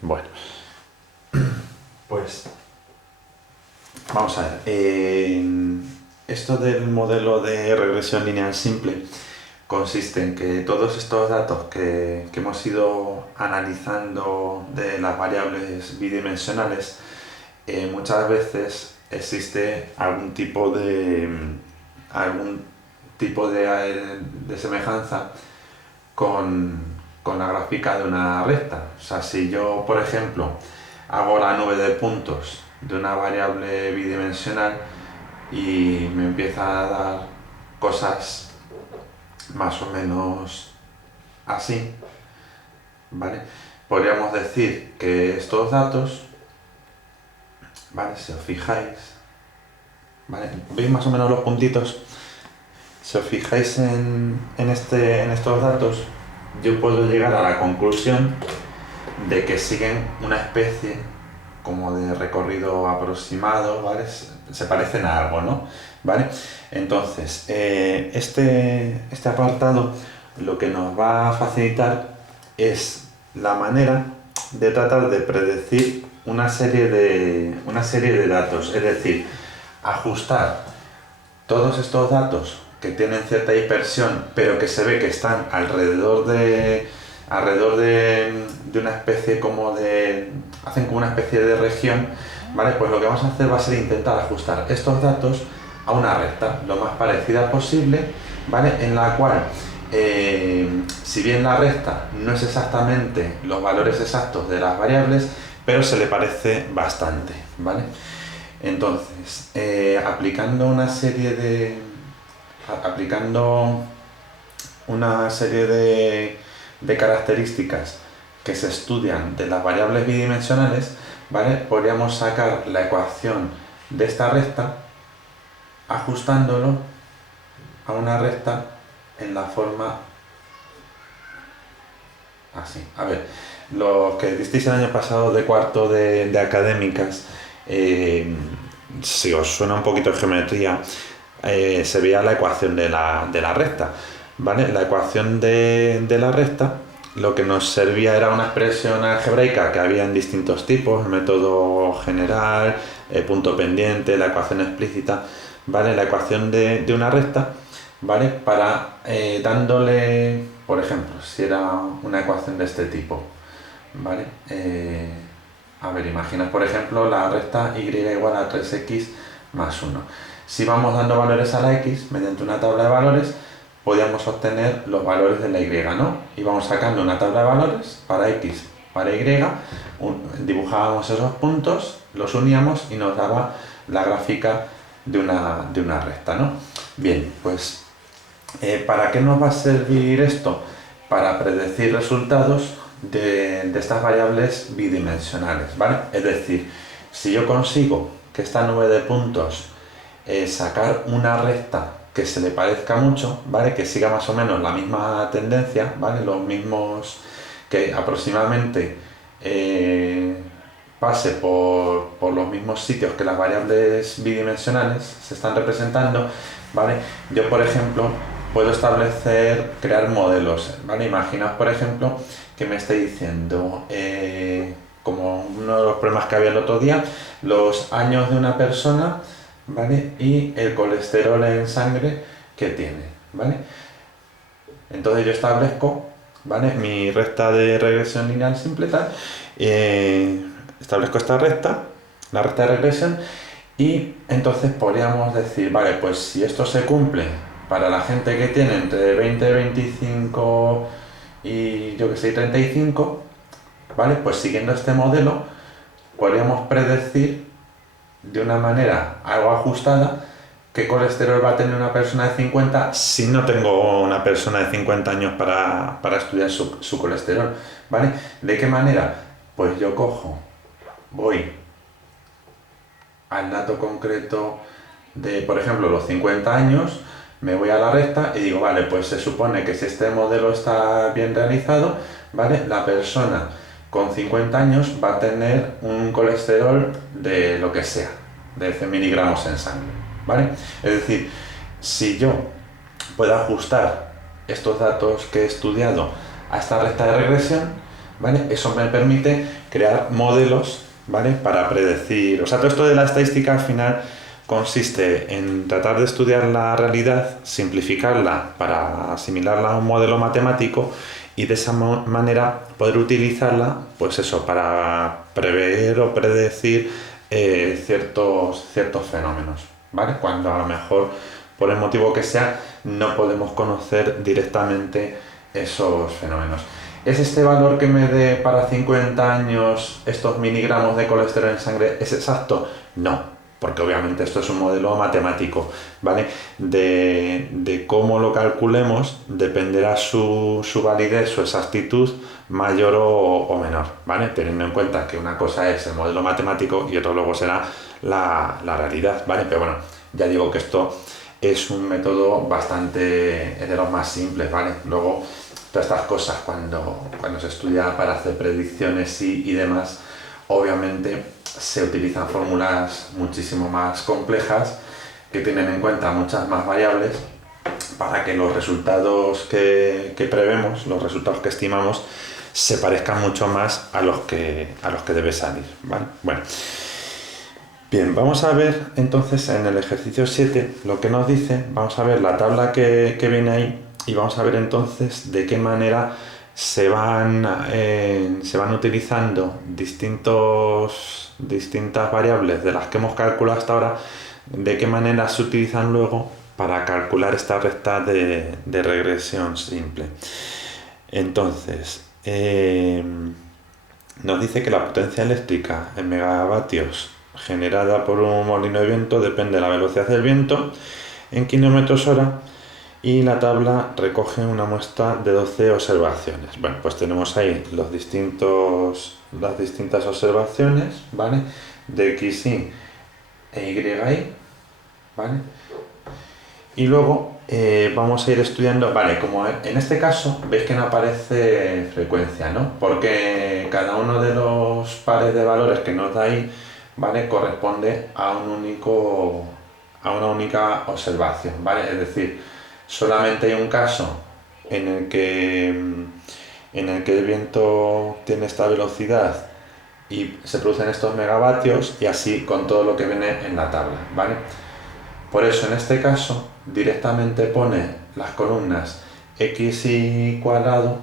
Bueno, pues vamos a ver. Esto del modelo de regresión lineal simple consiste en que todos estos datos que hemos ido analizando de las variables bidimensionales, muchas veces existe algún tipo de semejanza con, con la gráfica de una recta. O sea, si yo, por ejemplo, hago la nube de puntos de una variable bidimensional y me empieza a dar cosas más o menos así, ¿vale? Podríamos decir que estos datos, ¿vale? Si os fijáis, ¿vale? ¿Veis más o menos los puntitos? Si os fijáis en estos datos, yo puedo llegar a la conclusión de que siguen una especie como de recorrido aproximado, ¿vale? Se parecen a algo, ¿no? ¿Vale? Entonces, este apartado lo que nos va a facilitar es la manera de tratar de predecir una serie de datos, es decir, ajustar todos estos datos que tienen cierta dispersión, pero que se ve que están alrededor de una especie como de... hacen como una especie de región, ¿vale? Pues lo que vamos a hacer va a ser intentar ajustar estos datos a una recta lo más parecida posible, ¿vale? En la cual, si bien la recta no es exactamente los valores exactos de las variables, pero se le parece bastante, ¿vale? Entonces, aplicando una serie de características que se estudian de las variables bidimensionales, ¿vale? Podríamos sacar la ecuación de esta recta ajustándolo a una recta en la forma así. A ver, los que disteis el año pasado de cuarto de académicas, si os suena un poquito de geometría, se veía la ecuación de la recta, ¿vale? La ecuación de la recta lo que nos servía era una expresión algebraica que había en distintos tipos, el método general, punto pendiente, la ecuación explícita, ¿vale? La ecuación de una recta, ¿vale? Para dándole, por ejemplo, si era una ecuación de este tipo, ¿vale? A ver, imagina, por ejemplo, la recta y igual a 3x más 1. Si vamos dando valores a la x mediante una tabla de valores, podíamos obtener los valores de la y, ¿no? Íbamos sacando una tabla de valores para x, para y, dibujábamos esos puntos, los uníamos y nos daba la gráfica de una recta, ¿no? Bien, pues, ¿para qué nos va a servir esto? Para predecir resultados de estas variables bidimensionales, ¿vale? Es decir, si yo consigo que esta nube de puntos sacar una recta que se le parezca mucho, ¿vale? Que siga más o menos la misma tendencia, ¿vale? Los mismos, que aproximadamente pase por los mismos sitios que las variables bidimensionales se están representando, ¿vale? Yo, por ejemplo, puedo crear modelos, ¿vale? Imaginaos, por ejemplo, que me esté diciendo, como uno de los problemas que había el otro día, los años de una persona, ¿vale? Y el colesterol en sangre que tiene, ¿vale? Entonces yo establezco, ¿vale? Mi recta de regresión lineal simple tal, establezco esta recta, la recta de regresión, y entonces podríamos decir, vale, pues si esto se cumple para la gente que tiene entre 20, 25 y yo que sé, 35, ¿vale? Pues siguiendo este modelo podríamos predecir de una manera algo ajustada qué colesterol va a tener una persona de 50 si no tengo una persona de 50 años para estudiar su colesterol, ¿vale? ¿De qué manera? Pues yo voy al dato concreto de, por ejemplo, los 50 años, me voy a la recta y digo, vale, pues se supone que si este modelo está bien realizado, ¿vale? La persona con 50 años va a tener un colesterol de lo que sea, de 100 miligramos en sangre, ¿vale? Es decir, si yo puedo ajustar estos datos que he estudiado a esta recta de regresión, ¿vale? Eso me permite crear modelos, ¿vale? Para predecir, o sea, todo esto de la estadística al final consiste en tratar de estudiar la realidad, simplificarla para asimilarla a un modelo matemático y de esa manera poder utilizarla, pues eso, para prever o predecir ciertos fenómenos, ¿vale? Cuando a lo mejor, por el motivo que sea, no podemos conocer directamente esos fenómenos. ¿Es este valor que me dé para 50 años estos miligramos de colesterol en sangre, es exacto? No, porque obviamente esto es un modelo matemático, ¿vale? De cómo lo calculemos dependerá su validez, su exactitud, mayor o menor, ¿vale? Teniendo en cuenta que una cosa es el modelo matemático y otro luego será la realidad, ¿vale? Pero bueno, ya digo que esto es un método bastante de los más simples, ¿vale? Luego, todas estas cosas cuando se estudia para hacer predicciones y demás, obviamente se utilizan fórmulas muchísimo más complejas que tienen en cuenta muchas más variables para que los resultados que prevemos, los resultados que estimamos, se parezcan mucho más a los que debe salir, ¿vale? Bueno, bien, vamos a ver entonces en el ejercicio 7 lo que nos dice, vamos a ver la tabla que viene ahí y vamos a ver entonces de qué manera se van utilizando distintas variables de las que hemos calculado hasta ahora, de qué manera se utilizan luego para calcular esta recta de regresión simple. Entonces, nos dice que la potencia eléctrica en megavatios generada por un molino de viento depende de la velocidad del viento en km/h y la tabla recoge una muestra de 12 observaciones. Bueno, pues tenemos ahí las distintas observaciones, ¿vale? De XY e YY, ¿vale? Y luego vamos a ir estudiando, vale, como en este caso veis que no aparece frecuencia, ¿no? Porque cada uno de los pares de valores que nos da ahí, ¿vale? Corresponde a una única observación, ¿vale? Es decir, solamente hay un caso en el que el viento tiene esta velocidad y se producen estos megavatios y así con todo lo que viene en la tabla, ¿vale? Por eso en este caso directamente pone las columnas xy cuadrado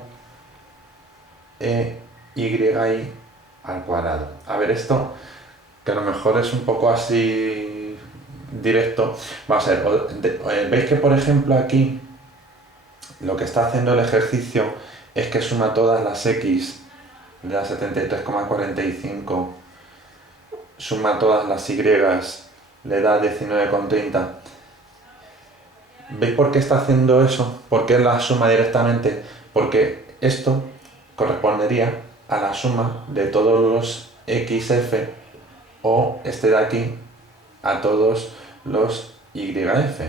e y al cuadrado. A ver, esto que a lo mejor es un poco así directo, va a ser, veis que por ejemplo aquí lo que está haciendo el ejercicio es que suma todas las x, le da 73,45, suma todas las y, le da 19,30. ¿Veis por qué está haciendo eso? ¿Por qué la suma directamente? Porque esto correspondería a la suma de todos los xf o este de aquí a todos los yf,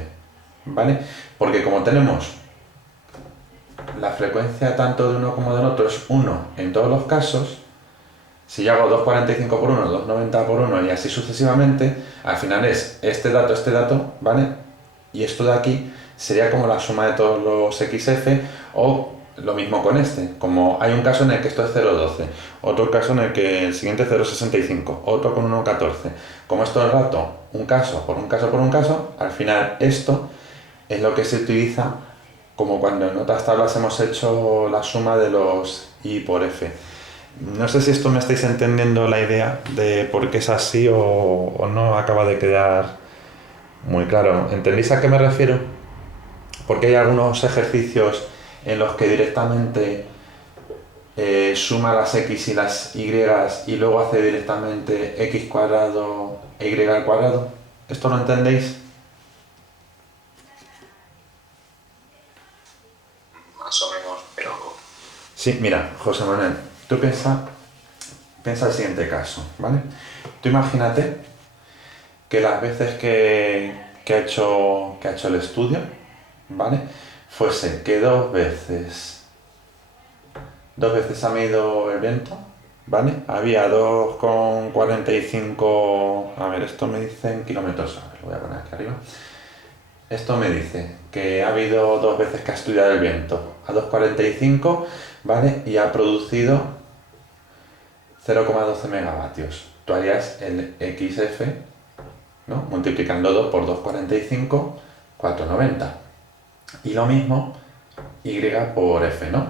¿vale? Porque como tenemos la frecuencia tanto de uno como del otro es 1 en todos los casos, si yo hago 2,45 por 1, 2,90 por 1 y así sucesivamente, al final es este dato, ¿vale? Y esto de aquí sería como la suma de todos los xf o lo mismo con este, como hay un caso en el que esto es 0,12, otro caso en el que el siguiente es 0,65, otro con 1,14. Como es todo el rato un caso por un caso por un caso, al final esto es lo que se utiliza como cuando en otras tablas hemos hecho la suma de los i por f. No sé si esto me estáis entendiendo la idea de por qué es así o no acaba de quedar muy claro. ¿Entendéis a qué me refiero? Porque hay algunos ejercicios en los que directamente suma las x y las y y luego hace directamente x cuadrado e y al cuadrado. ¿Esto lo entendéis? Más o menos, pero... Sí, mira, José Manuel, tú piensa el siguiente caso, ¿vale? Tú imagínate que las veces que ha hecho el estudio, ¿vale? Fuese que dos veces ha medido el viento, ¿vale? Había 2,45, a ver, esto me dice en kilómetros, a ver, lo voy a poner aquí arriba. Esto me dice que ha habido dos veces que ha estudiado el viento a 2,45, ¿vale? Y ha producido 0,12 megavatios. Tú harías el XF, ¿no? Multiplicando 2 por 2,45, 4,90. Y lo mismo Y por F, ¿no?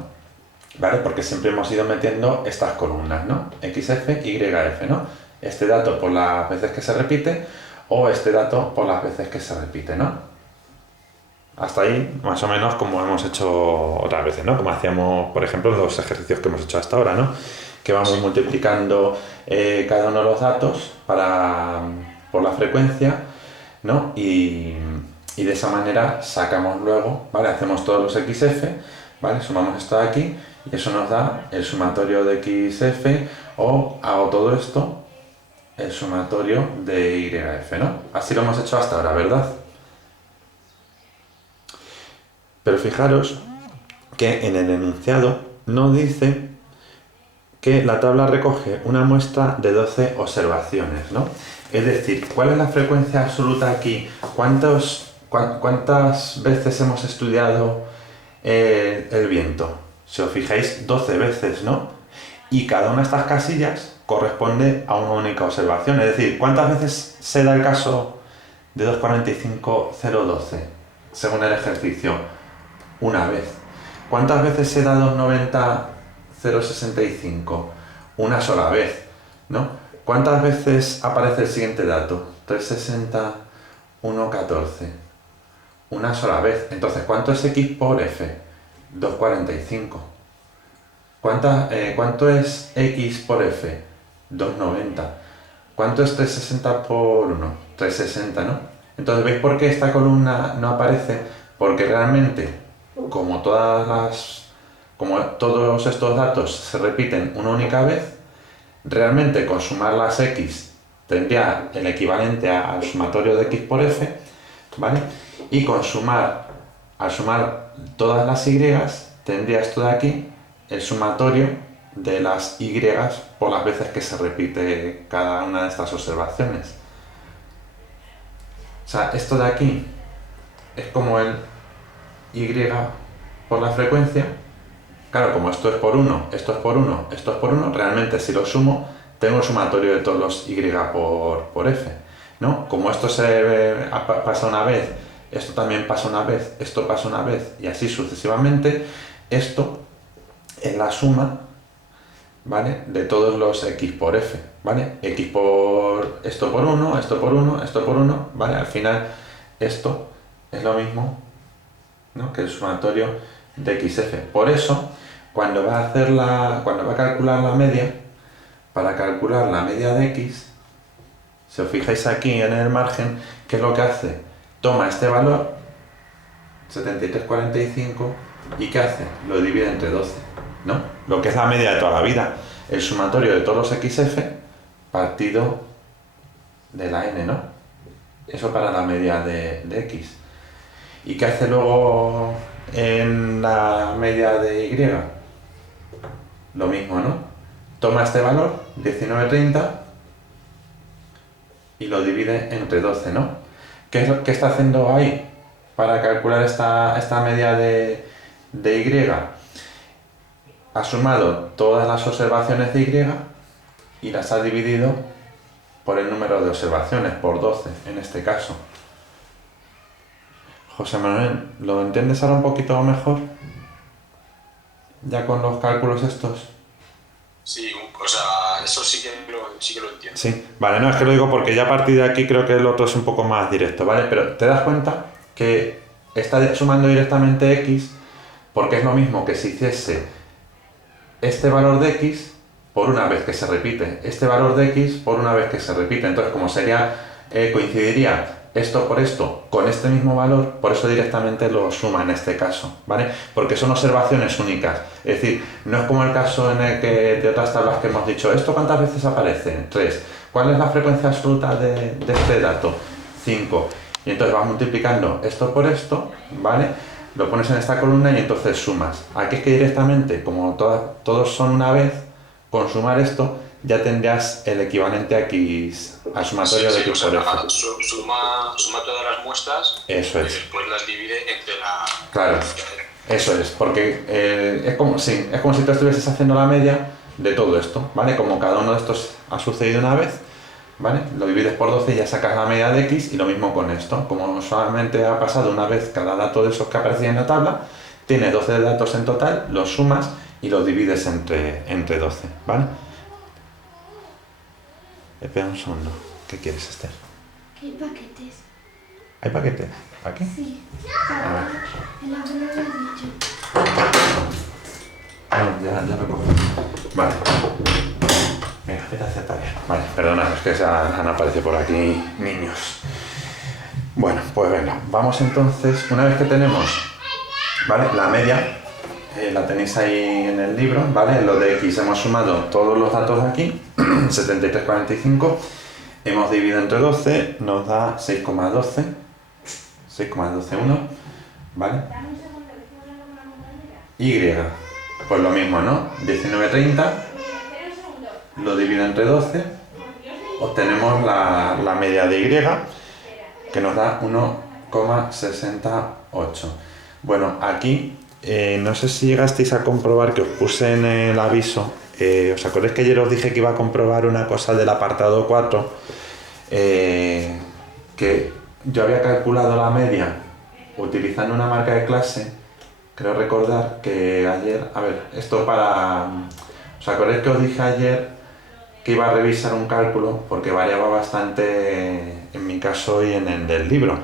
¿Vale? Porque siempre hemos ido metiendo estas columnas, ¿no? XF, YF, ¿no? Este dato por las veces que se repite o este dato por las veces que se repite, ¿no? Hasta ahí, más o menos, como hemos hecho otras veces, ¿no? Como hacíamos, por ejemplo, en los ejercicios que hemos hecho hasta ahora, ¿no? Que vamos multiplicando cada uno de los datos por la frecuencia, ¿no? Y de esa manera sacamos luego, ¿vale? Hacemos todos los XF, ¿vale? Sumamos esto de aquí y eso nos da el sumatorio de XF o hago todo esto, el sumatorio de YF, ¿no? Así lo hemos hecho hasta ahora, ¿verdad? Pero fijaros que en el enunciado nos dice que la tabla recoge una muestra de 12 observaciones, ¿no? Es decir, ¿cuál es la frecuencia absoluta aquí? ¿Cuántas veces hemos estudiado el viento? Si os fijáis, 12 veces, ¿no? Y cada una de estas casillas corresponde a una única observación. Es decir, ¿cuántas veces se da el caso de 2,45,012 según el ejercicio? Una vez. ¿Cuántas veces se da 2,90,065? Una sola vez, ¿no? ¿Cuántas veces aparece el siguiente dato? 360,114. Una sola vez. Entonces, ¿cuánto es X por F? 2,45. ¿Cuánto es X por F? 2,90. ¿Cuánto es 360 por 1? 360, ¿no? Entonces, ¿veis por qué esta columna no aparece? Porque realmente, como todos estos datos se repiten una única vez, realmente con sumar las X tendría el equivalente al sumatorio de X por F, ¿vale? Y al sumar todas las Y tendría esto de aquí el sumatorio de las Y por las veces que se repite cada una de estas observaciones. O sea, esto de aquí es como el Y por la frecuencia. Claro, como esto es por 1, esto es por 1, esto es por 1, realmente si lo sumo, tengo el sumatorio de todos los Y por F, ¿no? Como esto pasa una vez, esto también pasa una vez, esto pasa una vez, y así sucesivamente, esto es la suma, ¿vale? De todos los X por F, ¿vale? X por esto por 1, esto por 1, esto por 1, ¿vale? Al final, esto es lo mismo, ¿no? Que el sumatorio de XF. Por eso, cuando va a calcular la media, para calcular la media de X, si os fijáis aquí en el margen, ¿qué es lo que hace? Toma este valor, 73,45, ¿y qué hace? Lo divide entre 12, ¿no? Lo que es la media de toda la vida, el sumatorio de todos los XF partido de la n, ¿no? Eso para la media de X. ¿Y qué hace luego en la media de Y? Lo mismo, ¿no? Toma este valor, 19,30, y lo divide entre 12, ¿no? ¿Qué está haciendo ahí para calcular esta media de Y? Ha sumado todas las observaciones de Y y las ha dividido por el número de observaciones, por 12 en este caso. José Manuel, ¿lo entiendes ahora un poquito mejor? Ya con los cálculos estos. Sí, o sea, eso sí que lo entiendo. Sí, vale, no, es que lo digo porque ya a partir de aquí creo que el otro es un poco más directo, ¿vale? Pero te das cuenta que está sumando directamente X porque es lo mismo que si hiciese este valor de X por una vez que se repite, este valor de X por una vez que se repite. Entonces, como coincidiría esto por esto con este mismo valor, por eso directamente lo suma en este caso, ¿vale? Porque son observaciones únicas. Es decir, no es como el caso en el que de otras tablas que hemos dicho, ¿esto cuántas veces aparece? 3. ¿Cuál es la frecuencia absoluta de este dato? 5. Y entonces vas multiplicando esto por esto, ¿vale? Lo pones en esta columna y entonces sumas. Aquí es que directamente, como todos son una vez, con sumar esto ya tendrías el equivalente a X, al sumatorio de X por F. Suma todas las muestras. Eso es. Y después las divide entre la... Claro, eso es, porque es como si tú estuvieses haciendo la media, de todo esto, ¿vale? Como cada uno de estos ha sucedido una vez, ¿vale? Lo divides por 12 y ya sacas la media de x, y lo mismo con esto. Como solamente ha pasado una vez cada dato de esos que aparecía en la tabla, tienes 12 datos en total, los sumas y los divides entre 12, ¿vale? Espera un segundo. ¿Qué quieres, Esther? ¿Qué paquetes? ¿Hay paquete? ¿Aquí? Sí. A ver. El abuelo lo ha dicho. Ya lo cojo. Vale. Venga, vete a hacer tarea. Vale, perdona, es que se han aparecido por aquí niños. Bueno, pues venga, vamos entonces, una vez que tenemos, ¿vale? La media, la tenéis ahí en el libro, ¿vale? Lo de x hemos sumado todos los datos aquí, 73,45, hemos dividido entre 12, nos da 6,12, 6,121, ¿vale? Y, pues lo mismo, ¿no? 19,30, lo divido entre 12, obtenemos la media de y, que nos da 1,68. Bueno, aquí no sé si llegasteis a comprobar, que os puse en el aviso, ¿os acordáis que ayer os dije que iba a comprobar una cosa del apartado 4? Que yo había calculado la media utilizando una marca de clase. Creo recordar que ayer, a ver, esto para... ¿Os acordáis que os dije ayer que iba a revisar un cálculo? Porque variaba bastante en mi caso y en el del libro,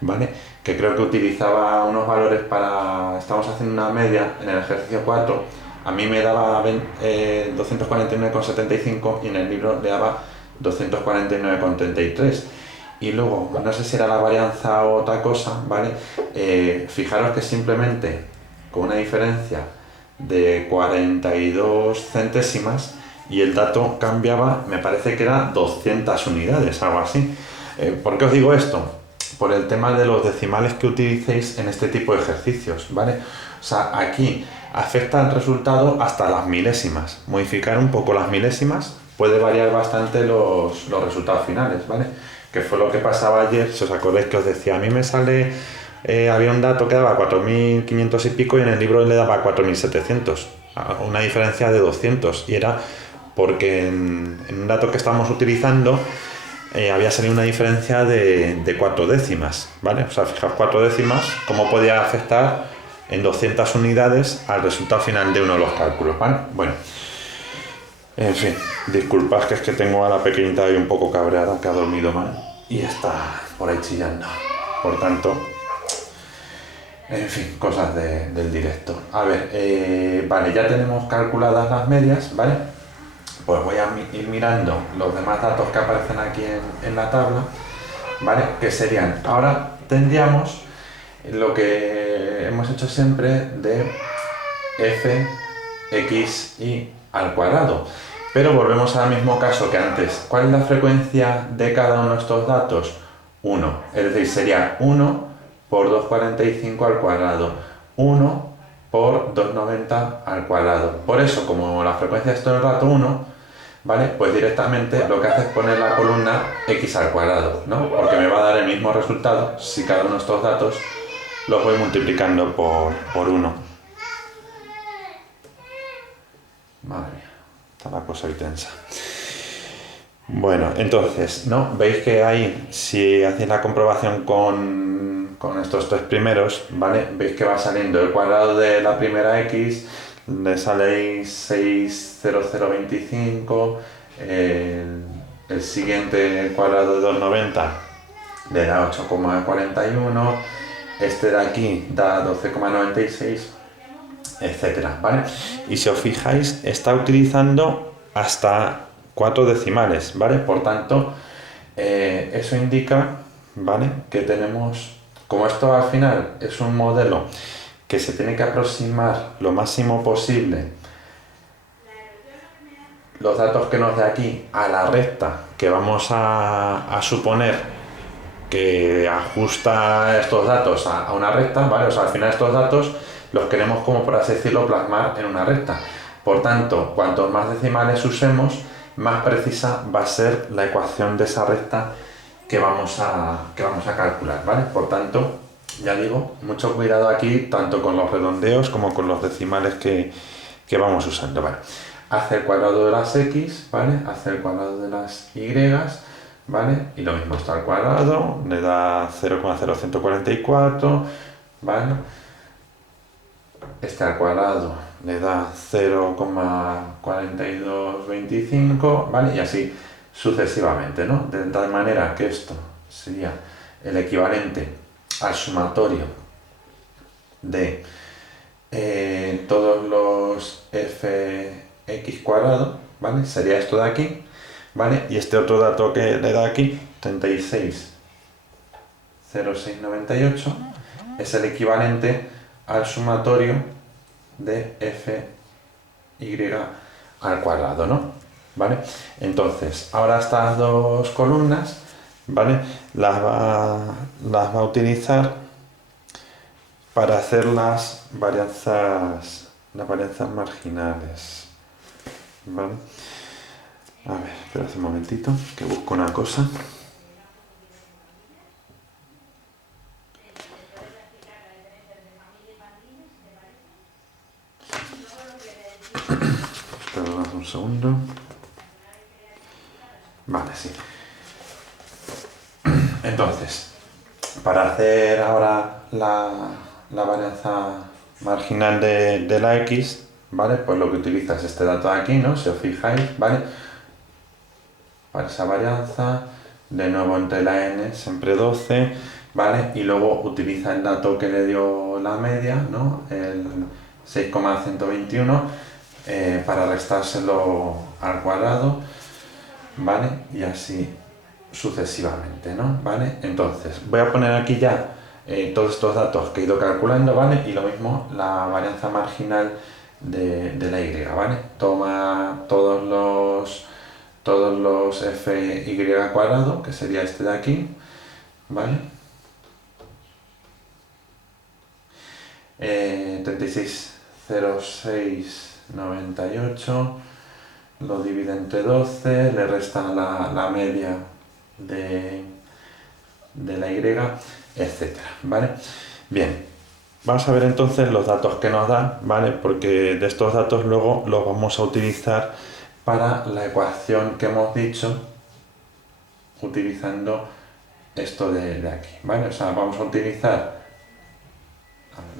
¿vale? Que creo que utilizaba unos valores para... Estamos haciendo una media en el ejercicio 4, a mí me daba 249,75 y en el libro le daba 249,33. Y luego, no sé si era la varianza o otra cosa, ¿vale? Fijaros que simplemente con una diferencia de 42 centésimas y el dato cambiaba, me parece que era 200 unidades, algo así. ¿Por qué os digo esto? Por el tema de los decimales que utilicéis en este tipo de ejercicios, ¿vale? O sea, aquí afecta el resultado hasta las milésimas. Modificar un poco las milésimas puede variar bastante los resultados finales, ¿vale? Que fue lo que pasaba ayer, si os acordáis que os decía, a mí me sale, había un dato que daba 4.500 y pico y en el libro le daba 4.700, una diferencia de 200, y era porque en un dato que estábamos utilizando había salido una diferencia de 4 décimas, ¿vale? O sea, fijaos, 4 décimas, cómo podía afectar en 200 unidades al resultado final de uno de los cálculos, ¿vale? Bueno, en fin, disculpad que es que tengo a la pequeñita ahí un poco cabreada, que ha dormido mal y está por ahí chillando. Por tanto, en fin, cosas del directo. A ver, vale, ya tenemos calculadas las medias, ¿vale? Pues voy a ir mirando los demás datos que aparecen aquí en la tabla, ¿vale? Que serían, ahora tendríamos lo que hemos hecho siempre de f, x, y al cuadrado. Pero volvemos al mismo caso que antes. ¿Cuál es la frecuencia de cada uno de estos datos? 1. Es decir, sería 1 por 245 al cuadrado. 1 por 290 al cuadrado. Por eso, como la frecuencia es todo el rato 1, ¿vale? Pues directamente lo que hace es poner la columna x al cuadrado, ¿no? Porque me va a dar el mismo resultado si cada uno de estos datos los voy multiplicando por 1. Madre mía. Está la cosa ahí tensa. Bueno, entonces, ¿no? Veis que ahí, si hacéis la comprobación con estos tres primeros, ¿vale? Veis que va saliendo el cuadrado de la primera x, le sale 60025, el siguiente cuadrado de 290 le da 8,41, este de aquí da 12,96, etcétera, ¿vale? Y si os fijáis, está utilizando hasta 4 decimales, ¿vale? Por tanto, eso indica, ¿vale? Que tenemos, como esto al final es un modelo que se tiene que aproximar lo máximo posible los datos que nos dé aquí a la recta que vamos a suponer que ajusta estos datos a una recta, ¿vale? O sea, al final estos datos los queremos, como por así decirlo, plasmar en una recta. Por tanto, cuantos más decimales usemos, más precisa va a ser la ecuación de esa recta que vamos a calcular, ¿vale? Por tanto, ya digo, mucho cuidado aquí, tanto con los redondeos como con los decimales que vamos usando, ¿vale? hace el cuadrado de las x, ¿vale? Hace el cuadrado de las y, ¿vale? Y lo mismo, esto al cuadrado, le da 0,0144, ¿vale? Este al cuadrado le da 0,4225, ¿vale? Y así sucesivamente, ¿no? De tal manera que esto sería el equivalente al sumatorio de todos los fx cuadrado, ¿vale? Sería esto de aquí, ¿vale? Y este otro dato que le da aquí, 36,0698, es el equivalente al sumatorio de fy al cuadrado, ¿no? ¿Vale? Entonces, ahora estas dos columnas, ¿vale? Las va a utilizar para hacer las varianzas marginales, ¿vale? A ver, espera un momentito, que busco una cosa. Perdón, un segundo. Vale, sí. Entonces, para hacer ahora la varianza marginal de la x, ¿vale? Pues lo que utilizas es este dato de aquí, ¿no? Si os fijáis, ¿vale? Para esa varianza, de nuevo entre la n, siempre 12, ¿vale? Y luego utiliza el dato que le dio la media, ¿no? El 6,121, para restárselo al cuadrado, ¿vale? Y así sucesivamente, ¿no? ¿Vale? Entonces, voy a poner aquí ya todos estos datos que he ido calculando, ¿vale? Y lo mismo la varianza marginal de la y, ¿vale? Toma todos los fy cuadrado, que sería este de aquí, ¿vale? 36,0698, lo divide entre 12, le resta la media de la y, etcétera, ¿vale? Bien, vamos a ver entonces los datos que nos da, ¿vale? Porque de estos datos luego los vamos a utilizar para la ecuación que hemos dicho, utilizando esto de aquí, ¿vale? O sea, vamos a utilizar,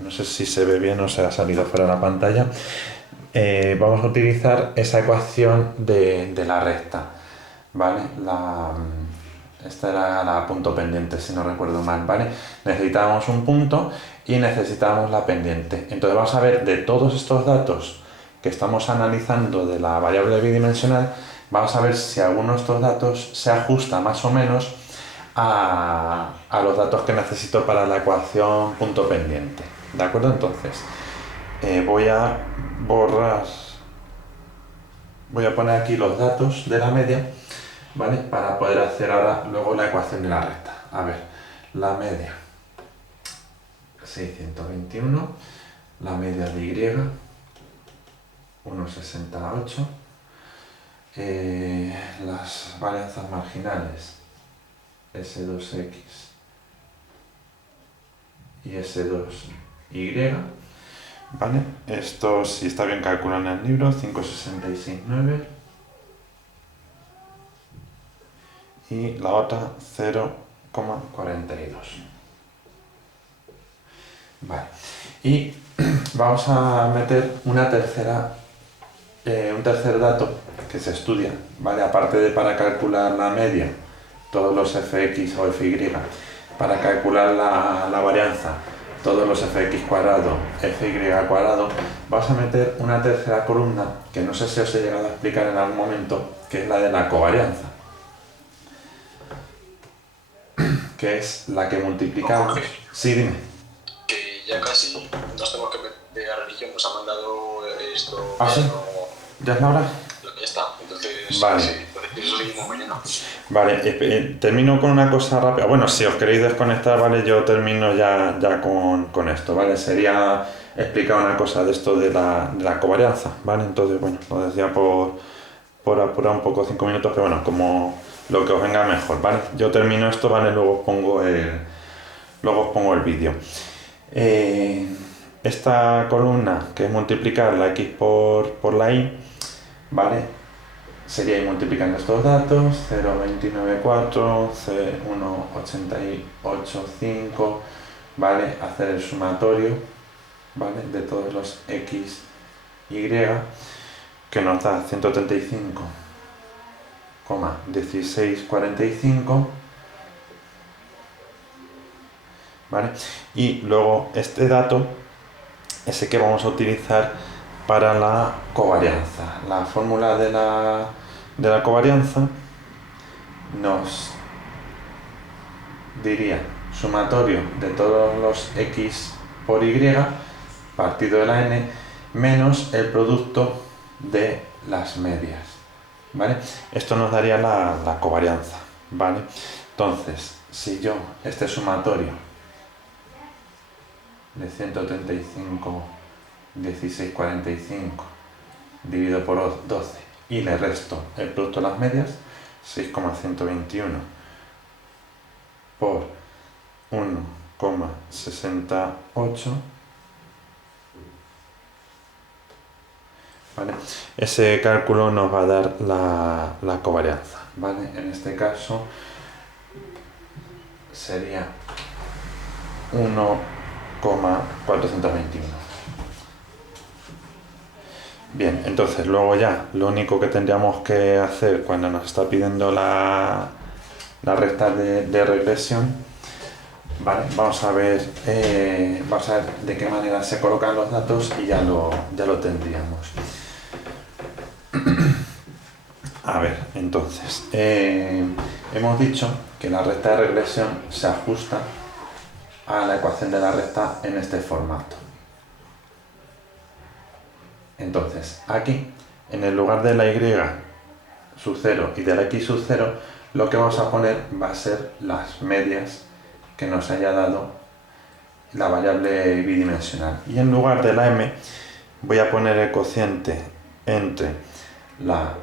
no sé si se ve bien o se ha salido fuera de la pantalla, vamos a utilizar esa ecuación de la recta, ¿vale? Esta era la punto pendiente, si no recuerdo mal, ¿vale? Necesitábamos un punto y necesitábamos la pendiente. Entonces vamos a ver de todos estos datos que estamos analizando de la variable bidimensional, vamos a ver si alguno de estos datos se ajusta más o menos a los datos que necesito para la ecuación punto pendiente. ¿De acuerdo? Entonces, voy a poner aquí los datos de la media, ¿vale? Para poder hacer ahora luego la ecuación de la recta. A ver, la media 621, la media de y 1,68, las varianzas marginales S2x y S2y, ¿vale? Esto, si está bien calculado en el libro, 5,669. Y la otra 0,42. Vale. Y vamos a meter un tercer dato que se estudia, ¿vale? Aparte de para calcular la media, todos los fx o fy, para calcular la varianza, todos los fx cuadrado, fy cuadrado, vamos a meter una tercera columna que no sé si os he llegado a explicar en algún momento, que es la de la covarianza, que es la que multiplicamos. Jorge, Sí, dime. que ya casi nos tenemos que meter a religión, nos ha mandado esto. ¿Ah, sí? ¿Ya es la hora? Ya está, entonces, Vale. sí, entonces eso seguimos mañana. Vale, termino con una cosa rápida. Bueno, si os queréis desconectar, ¿vale? Yo termino ya con esto, ¿vale? Sería explicar una cosa de esto de la covarianza, ¿vale? Entonces, bueno, lo decía por apurar un poco 5 minutos, pero bueno, como lo que os venga mejor, ¿vale? Yo termino esto, ¿vale? Luego os pongo el vídeo. Esta columna, que es multiplicar la x por la y, ¿vale? Sería ir multiplicando estos datos, 0,294, C1,885, ¿vale? Hacer el sumatorio, ¿vale? De todos los x, y, que nos da 135,1645, ¿vale? Y luego este dato es el que vamos a utilizar para la covarianza. La fórmula de la covarianza nos diría sumatorio de todos los x por y partido de la n menos el producto de las medias, ¿vale? Esto nos daría la covarianza, ¿vale? Entonces, si yo este sumatorio de 135,1645 dividido por 12 y le resto el producto de las medias, 6,121 por 1,68, ¿vale? Ese cálculo nos va a dar la covarianza, ¿vale? En este caso sería 1,421. Bien, entonces luego ya lo único que tendríamos que hacer cuando nos está pidiendo la recta de regresión, ¿vale? Vamos a ver de qué manera se colocan los datos y ya lo tendríamos. A ver, entonces, hemos dicho que la recta de regresión se ajusta a la ecuación de la recta en este formato. Entonces, aquí, en el lugar de la y sub 0 y de la x sub 0, lo que vamos a poner va a ser las medias que nos haya dado la variable bidimensional. Y en lugar de la m, voy a poner el cociente entre la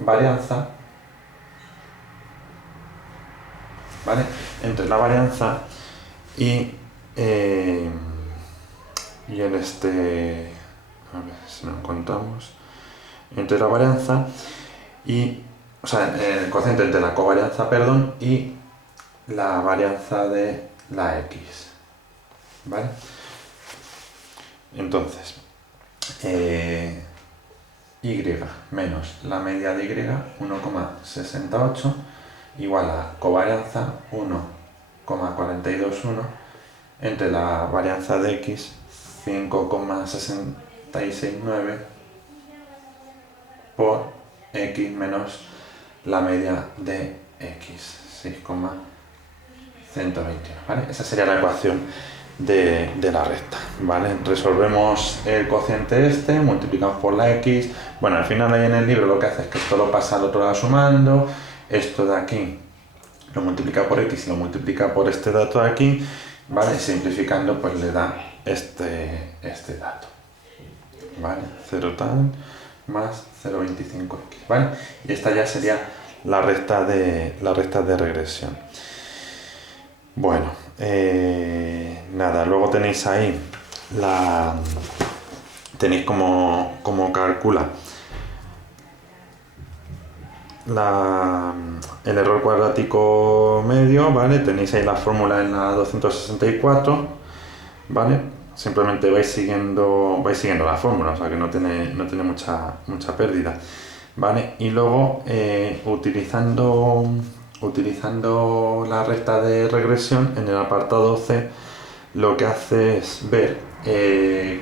varianza, ¿vale? Entre la varianza y en este, a ver si lo encontramos, entre la varianza y, o sea, el cociente entre la covarianza, perdón, y la varianza de la x, ¿vale? Entonces, y menos la media de y, 1,68, igual a covarianza 1,421 entre la varianza de x, 5,669 por x menos la media de x, 6,121, ¿vale? Esa sería la ecuación de la recta, ¿vale? Resolvemos el cociente este, multiplicamos por la x. Bueno, al final ahí en el libro lo que hace es que esto lo pasa al otro lado sumando, esto de aquí lo multiplica por x y lo multiplica por este dato de aquí, ¿vale? Simplificando pues le da este dato, ¿vale? 0 tal más 0,25x, ¿vale? Y esta ya sería la recta de regresión. Bueno, nada, luego tenéis ahí tenéis como calcula el error cuadrático medio, ¿vale? Tenéis ahí la fórmula en la 264, ¿vale? Simplemente vais siguiendo la fórmula, o sea que no tiene mucha pérdida, ¿vale? Y luego utilizando la recta de regresión en el apartado C, lo que hace es ver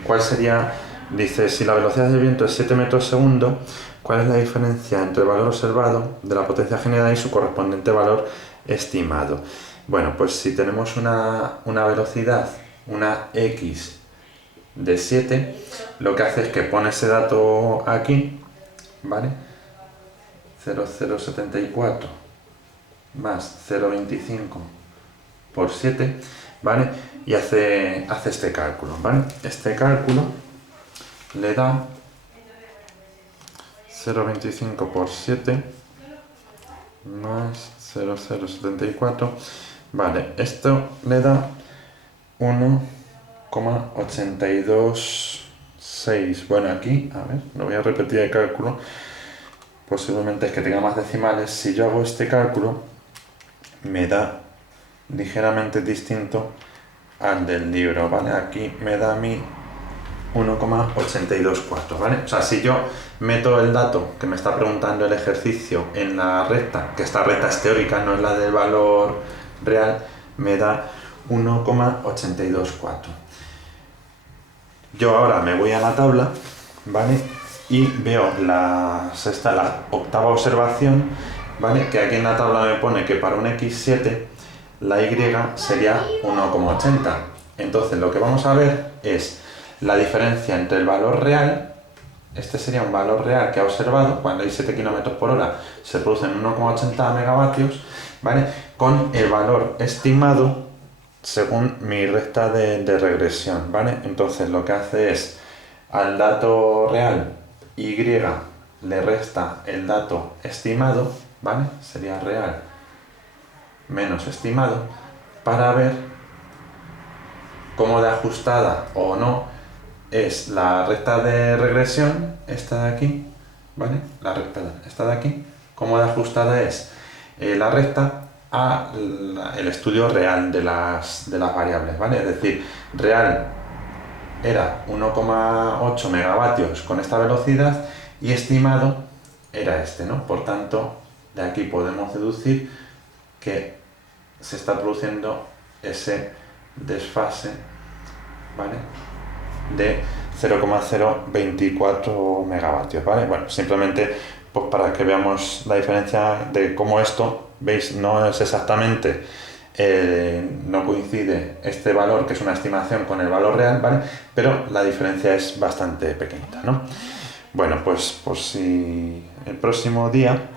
cuál sería, dice, si la velocidad del viento es 7 metros segundo, cuál es la diferencia entre el valor observado de la potencia generada y su correspondiente valor estimado. Bueno, pues si tenemos una velocidad, una x de 7, lo que hace es que pone ese dato aquí, ¿vale? 0,074 más 0,25 por 7, ¿vale? Y hace este cálculo, ¿vale? Este cálculo le da 0,25 por 7 más 0,074, vale, esto le da 1,826. Bueno, aquí, a ver, lo voy a repetir el cálculo posiblemente es que tenga más decimales. Si yo hago este cálculo, me da ligeramente distinto al del libro, ¿vale? Aquí me da a mí 1,824, ¿vale? O sea, si yo meto el dato que me está preguntando el ejercicio en la recta, que esta recta es teórica, no es la del valor real, me da 1,824. Yo ahora me voy a la tabla, ¿vale? Y veo la octava observación, ¿vale? Que aquí en la tabla me pone que para un x7 la y sería 1,80. Entonces lo que vamos a ver es la diferencia entre el valor real, este sería un valor real que ha observado, cuando hay 7 km por hora se producen 1,80 megavatios, ¿vale? Con el valor estimado según mi recta de regresión, ¿vale? Entonces lo que hace es al dato real y le resta el dato estimado, ¿vale? Sería real menos estimado, para ver cómo de ajustada o no es la recta de regresión, esta de aquí, ¿vale? Esta de aquí, cómo de ajustada es la recta a el estudio real de las variables, ¿vale? Es decir, real era 1,8 megavatios con esta velocidad y estimado era este, ¿no? Por tanto, de aquí podemos deducir que se está produciendo ese desfase, ¿vale? De 0,024 megavatios, ¿vale? Bueno, simplemente pues para que veamos la diferencia de cómo esto, veis, no es exactamente, no coincide este valor, que es una estimación, con el valor real, ¿vale? Pero la diferencia es bastante pequeñita, ¿no? Bueno, pues por si el próximo día,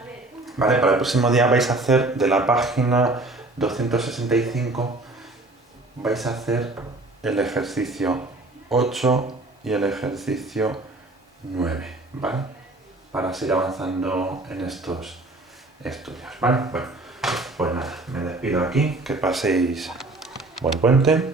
¿vale? Para el próximo día vais a hacer de la página 265, vais a hacer el ejercicio 8 y el ejercicio 9, ¿vale? Para seguir avanzando en estos estudios, ¿vale? Bueno, pues nada, me despido aquí, que paséis buen puente.